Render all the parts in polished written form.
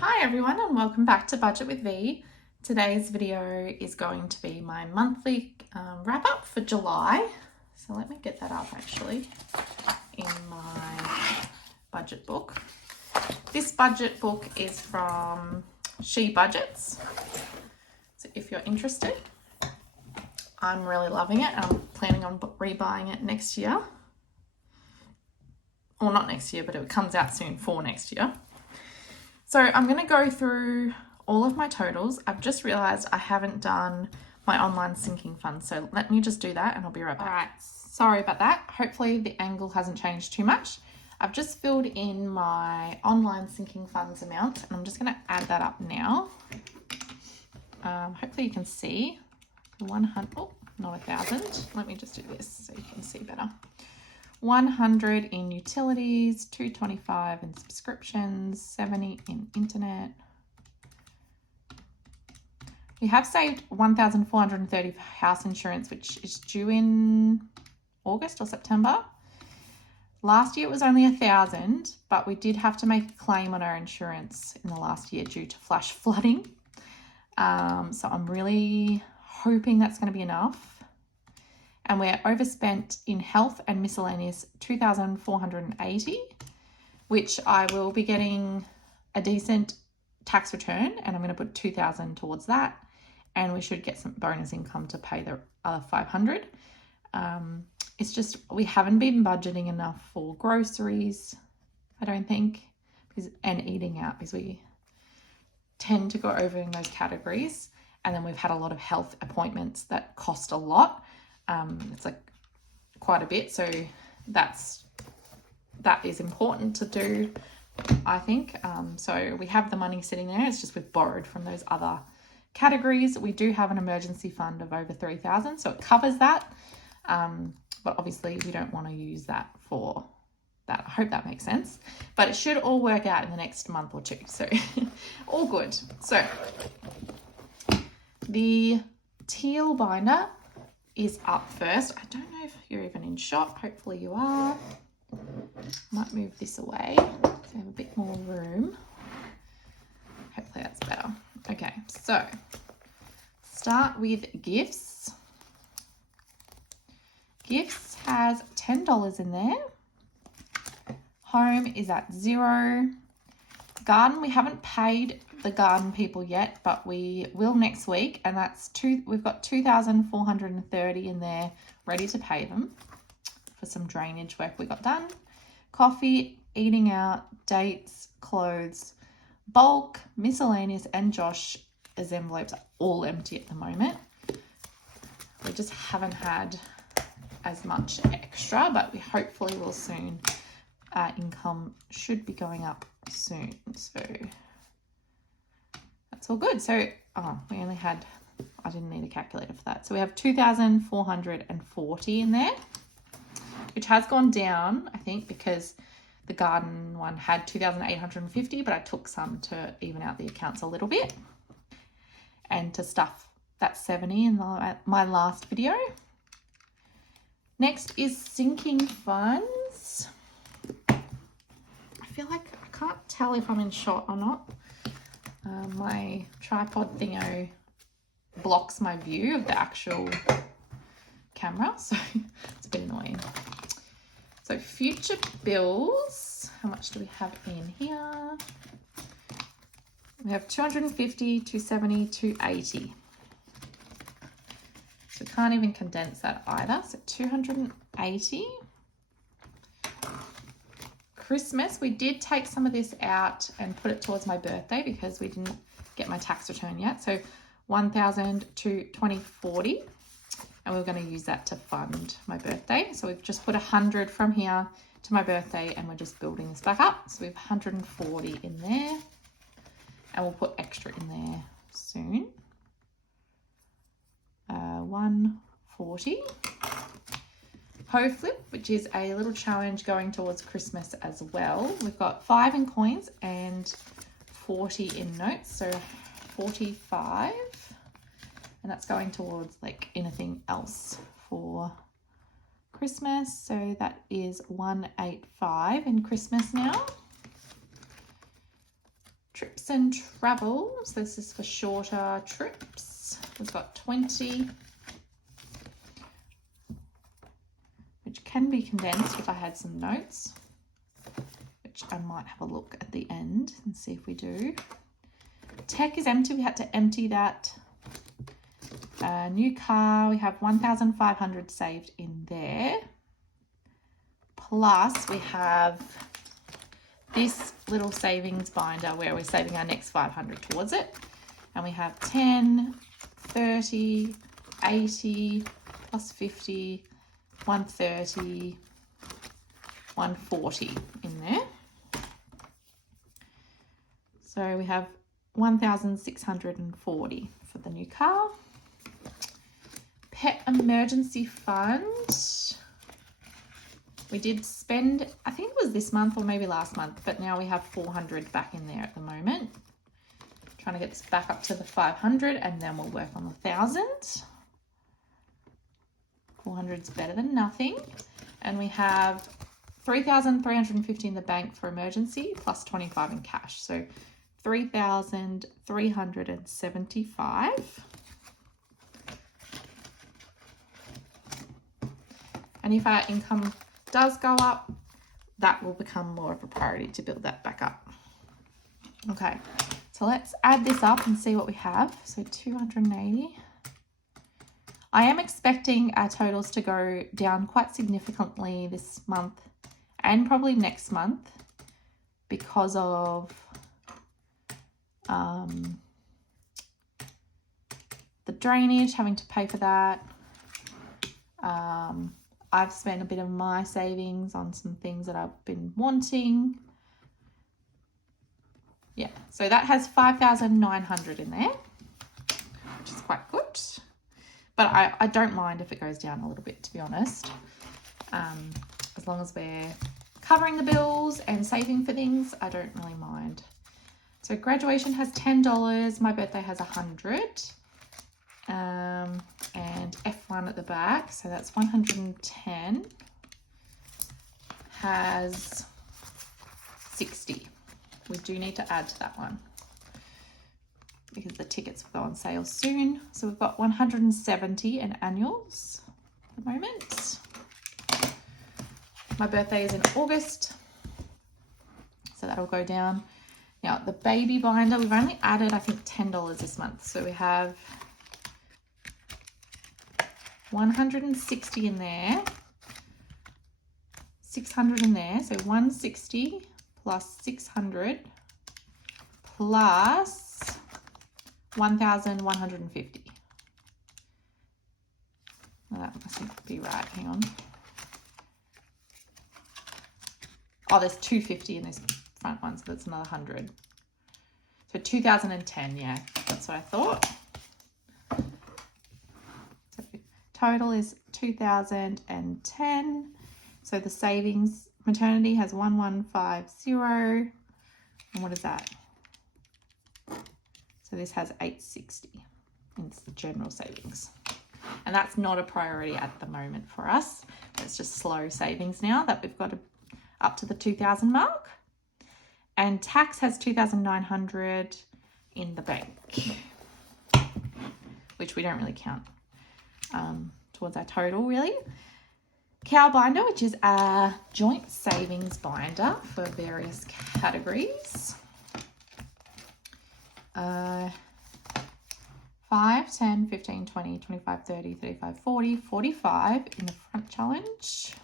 Hi everyone and welcome back to Budget with V. Today's video is going to be my monthly wrap up for July. So let me get that up actually in my budget book. This budget book is from She Budgets. So if you're interested, I'm really loving it. I'm planning on rebuying it next year. Or not next year, but it comes out soon for next year. So I'm going to go through all of my totals. I've just realized I haven't done my online sinking fund. So let me just do that and I'll be right back. All right, sorry about that. Hopefully the angle hasn't changed too much. I've just filled in my online sinking funds amount and I'm just going to add that up now. Hopefully you can see 100, oh, not 1,000. Let me just do this so you can see better. 100 in utilities, 225 in subscriptions, 70 in internet. We have saved 1,430 for house insurance, which is due in August or September. Last year it was only 1,000, but we did have to make a claim on our insurance in the last year due to flash flooding. So I'm really hoping that's going to be enough. And we're overspent in health and miscellaneous 2,480, which I will be getting a decent tax return and I'm going to put 2,000 towards that. And we should get some bonus income to pay the other 500. It's just, we haven't been budgeting enough for groceries, I don't think, and eating out because we tend to go over in those categories. And then we've had a lot of health appointments that cost a lot. It's like quite a bit, so that is important to do, I think. So we have the money sitting there. It's just we've borrowed from those other categories. We do have an emergency fund of over 3,000, so it covers that. But obviously we don't want to use that for that. I hope that makes sense. But it should all work out in the next month or two. So all good. So the teal binder is up first. I don't know if you're even in shot. Hopefully you are. Might move this away so I have a bit more room. Hopefully that's better. Okay, so start with gifts. Gifts has $10 in there. Home is at $0. Garden, we haven't paid the garden people yet, but we will next week, and we've got 2,430 in there ready to pay them for some drainage work we got done. Coffee, eating out, dates, clothes, bulk, miscellaneous, and Josh's envelopes are all empty at the moment. We just haven't had as much extra, but we hopefully will soon. Income should be going up soon, so that's all good. So we only had, I didn't need a calculator for that, so we have 2,440 in there, which has gone down, I think, because the garden one had 2,850, but I took some to even out the accounts a little bit and to stuff that 70 in my last video. Next is sinking funds. I feel like I can't tell if I'm in shot or not. My tripod thingo blocks my view of the actual camera, so it's a bit annoying. So future bills, how much do we have in here? We have 250, 270, 280. So we can't even condense that either. So 280. Christmas, we did take some of this out and put it towards my birthday because we didn't get my tax return yet. So 1,000 to 2040, and we're going to use that to fund my birthday. So we've just put 100 from here to my birthday, and we're just building this back up. So we have 140 in there, and we'll put extra in there soon. 140. Hoe flip, which is a little challenge going towards Christmas as well. We've got 5 in coins and 40 in notes, so 45, and that's going towards like anything else for Christmas. So that is 185 in Christmas now. Trips and travel. So this is for shorter trips. We've got 20, which can be condensed if I had some notes, which I might have a look at the end and see if we do. Tech is empty. We had to empty that. New car, we have 1,500 saved in there. Plus we have this little savings binder where we're saving our next 500 towards it. And we have 10, 30, 80, plus 50, 130, 140 in there. So we have 1,640 for the new car. Pet emergency fund. We did spend, I think it was this month or maybe last month, but now we have 400 back in there at the moment. Trying to get this back up to the 500 and then we'll work on the 1,000. 400 is better than nothing. And we have 3,350 in the bank for emergency plus 25 in cash. So 3,375. And if our income does go up, that will become more of a priority to build that back up. Okay, so let's add this up and see what we have. So 280. I am expecting our totals to go down quite significantly this month and probably next month because of the drainage, having to pay for that. I've spent a bit of my savings on some things that I've been wanting. Yeah, so that has 5,900 in there, which is quite good. But I don't mind if it goes down a little bit, to be honest. As long as we're covering the bills and saving for things, I don't really mind. So graduation has $10. My birthday has 100. And F1 at the back, so that's 110, has 60. We do need to add to that one because the tickets will go on sale soon. So we've got 170 in annuals at the moment. My birthday is in August, so that'll go down. Now the baby binder, we've only added I think $10 this month, so we have 160 in there, 600 in there, so 160 plus 600 plus 1,150. Well, that mustn't be right, hang on. Oh, there's 250 in this front one, so that's another 100. So 2010, yeah, that's what I thought. Total is 2010. So the savings, maternity has 1,150. And what is that? So this has 860. It's the general savings. And that's not a priority at the moment for us. It's just slow savings now that we've got up to the 2,000 mark. And tax has 2,900 in the bank, which we don't really count towards our total really. Cow binder, which is our joint savings binder for various categories. 5, 10, 15, 20, 25, 30, 35, 40, 45 in the front challenge.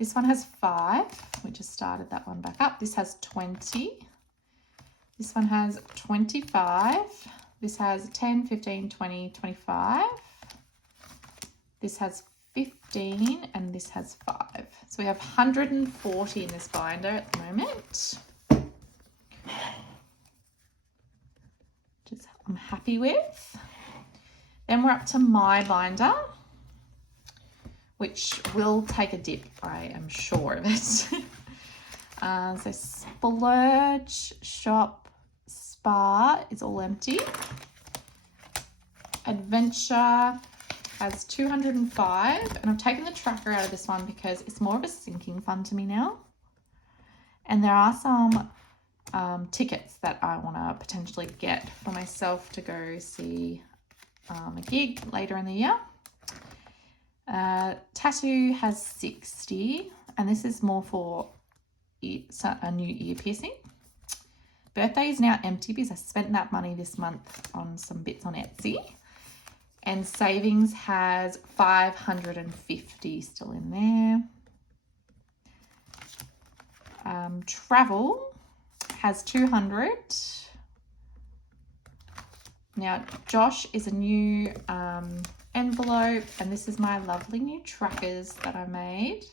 This one has 5. We just started that one back up. This has 20. This one has 25. This has 10, 15, 20, 25. This has 15 and this has 5. So we have 140 in this binder at the moment. Which I'm happy with. Then we're up to my binder, which will take a dip, I am sure of it. So splurge, shop, spa is all empty. Adventure has 205, and I've taken the tracker out of this one because it's more of a sinking fund to me now. And there are some tickets that I want to potentially get for myself to go see a gig later in the year. Tattoo has 60, and this is more for a new ear piercing. Birthday is now empty because I spent that money this month on some bits on Etsy. And savings has 550 still in there. Travel has 200. Now, Josh is a new envelope, and this is my lovely new trackers that I made.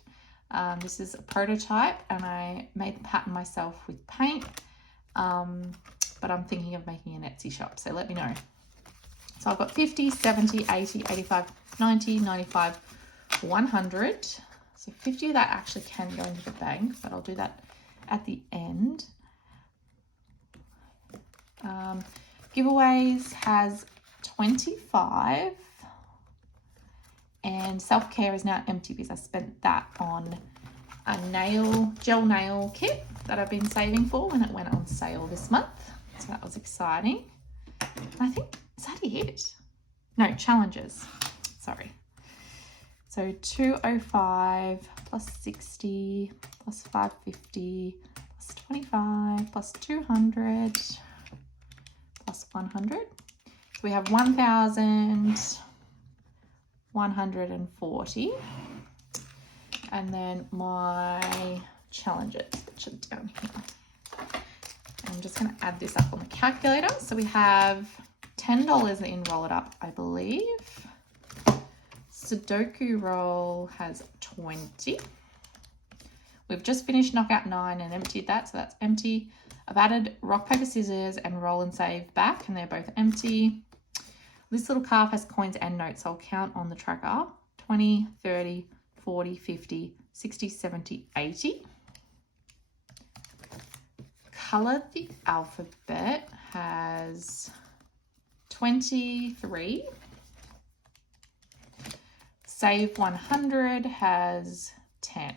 This is a prototype, and I made the pattern myself with paint, but I'm thinking of making an Etsy shop, so let me know. So I've got 50, 70, 80, 85, 90, 95, 100. So 50 of that actually can go into the bank, but I'll do that at the end. Giveaways has 25. And self-care is now empty because I spent that on a gel nail kit that I've been saving for when it went on sale this month. So that was exciting. And I think, is that it? No, challenges. Sorry. So 205 plus 60 plus 550 plus 25 plus 200 plus 100. So we have 1,140. And then my challenges, which are down here. I'm just going to add this up on the calculator. So we have $10 in Roll It Up, I believe. Sudoku Roll has 20. We've just finished Knockout 9 and emptied that, so that's empty. I've added Rock, Paper, Scissors and Roll and Save back, and they're both empty. This little calf has coins and notes, so I'll count on the tracker. 20, 30, 40, 50, 60, 70, 80. Color the Alphabet has 23. Save 100 has 10.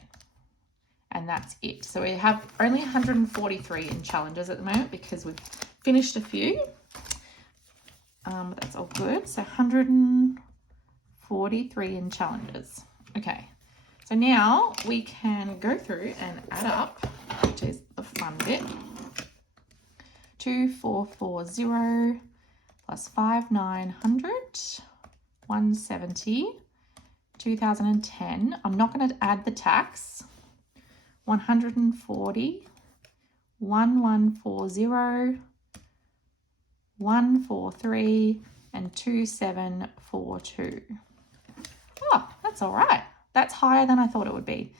And that's it. So we have only 143 in challenges at the moment because we've finished a few. But that's all good. So 143 in challenges. Okay. So now we can go through and add up, which is the fun bit. 2440 plus 5900, 170, 2010. I'm not going to add the tax. 140, 1140, 143, and 2742. Oh, that's all right. That's higher than I thought it would be.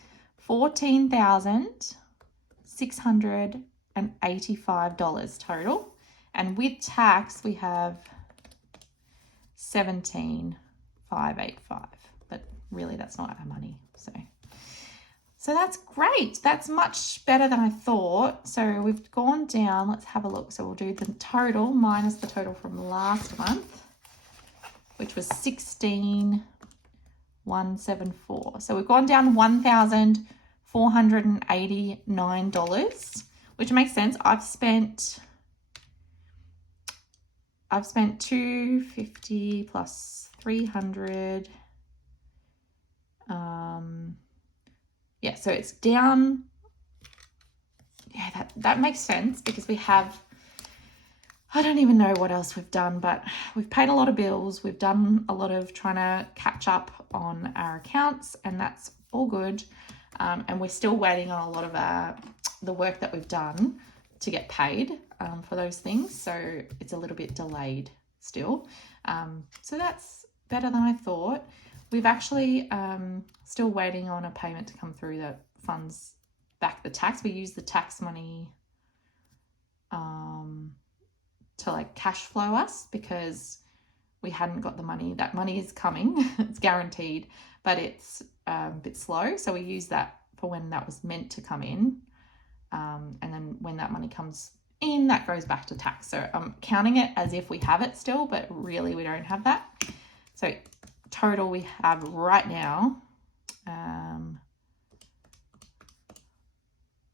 $14,685 total. And with tax, we have $17,585. But really, that's not our money. So that's great. That's much better than I thought. So we've gone down. Let's have a look. So we'll do the total minus the total from last month, which was $16,174. So we've gone down $1,489, which makes sense. I've spent $250 plus 300. Yeah, so it's down. Yeah, that makes sense because we have, I don't even know what else we've done, but we've paid a lot of bills. We've done a lot of trying to catch up on our accounts, and that's all good. And we're still waiting on a lot of the work that we've done to get paid for those things. So it's a little bit delayed still. So that's better than I thought. We've actually still waiting on a payment to come through that funds back the tax. We use the tax money to like cash flow us because we hadn't got the money. That money is coming. It's guaranteed, but it's a bit slow. So we use that for when that was meant to come in. And then when that money comes in, that goes back to tax. So I'm counting it as if we have it still, but really we don't have that. So total we have right now,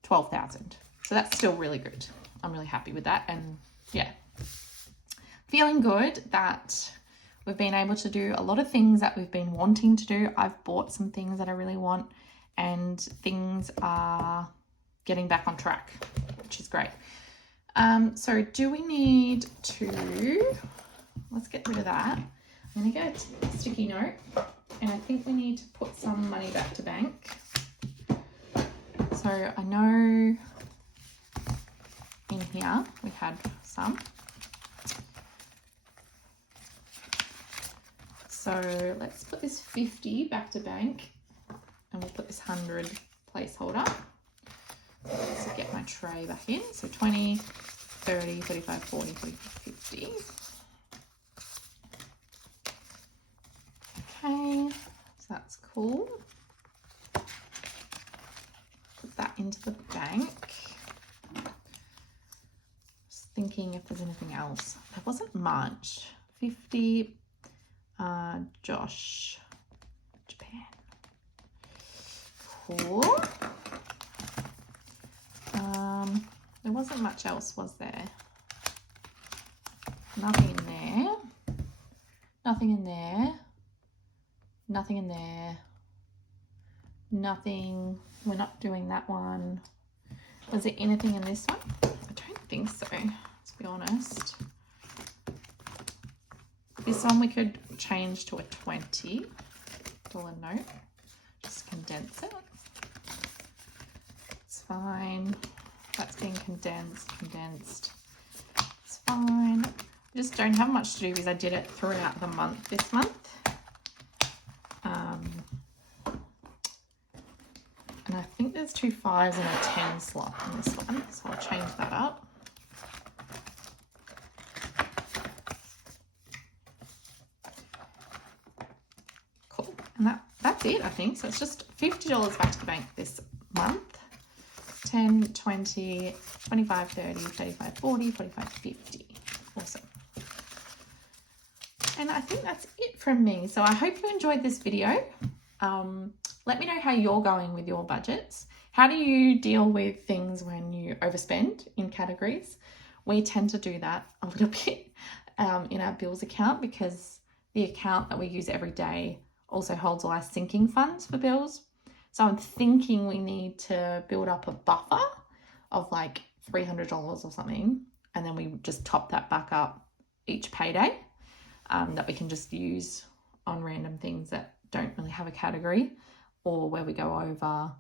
12,000. So that's still really good. I'm really happy with that. And yeah, feeling good that we've been able to do a lot of things that we've been wanting to do. I've bought some things that I really want, and things are getting back on track, which is great. So do we need to, let's get rid of that. I'm going to get a sticky note, and I think we need to put some money back to bank. So I know in here we had some. So let's put this 50 back to bank, and we'll put this 100 placeholder. So let's get my tray back in. So 20, 30, 35, 40, 45, 50. Okay, so that's cool. Put that into the bank. Just thinking if there's anything else. There wasn't much. 50, Josh, Japan. Cool. There wasn't much else, was there? Nothing in there. Nothing in there. Nothing in there. Nothing. We're not doing that one. Was there anything in this one? I don't think so, let's be honest. This one we could change to a $20 note. Just condense it. It's fine. That's being condensed. It's fine. I just don't have much to do because I did it throughout the month this month. And I think there's 2 5s and a 10 slot in this one, so I'll change that up. Cool. And that's it, I think. So it's just $50 back to the bank this month. 10, 20, 25, 30, 35, 40, 45, 50. Awesome. And I think that's it from me. So I hope you enjoyed this video. Let me know how you're going with your budgets. How do you deal with things when you overspend in categories? We tend to do that a little bit in our bills account, because the account that we use every day also holds all our sinking funds for bills. So I'm thinking we need to build up a buffer of like $300 or something, and then we just top that back up each payday, that we can just use on random things that don't really have a category, or where we go over,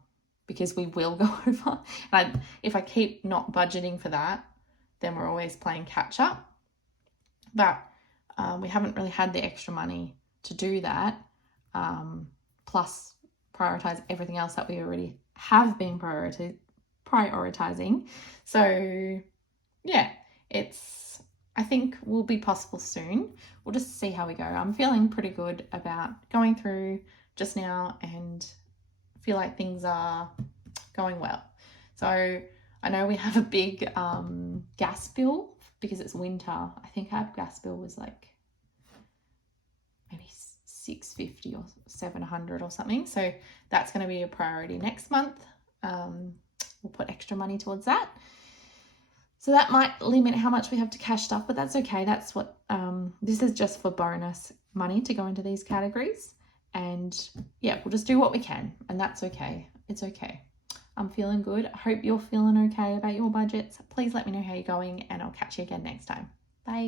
because we will go over. And if I keep not budgeting for that, then we're always playing catch up. But we haven't really had the extra money to do that, plus prioritize everything else that we already have been prioritizing. So yeah, I think will be possible soon. We'll just see how we go. I'm feeling pretty good about going through just now and feel like things are going well. So I know we have a big gas bill because it's winter. I think our gas bill was like maybe $650 or $700 or something. So that's going to be a priority next month. We'll put extra money towards that. So that might limit how much we have to cash stuff, but that's okay. That's what, this is just for bonus money to go into these categories. And yeah, we'll just do what we can, and that's okay. It's okay. I'm feeling good. I hope you're feeling okay about your budgets. Please let me know how you're going, and I'll catch you again next time. Bye.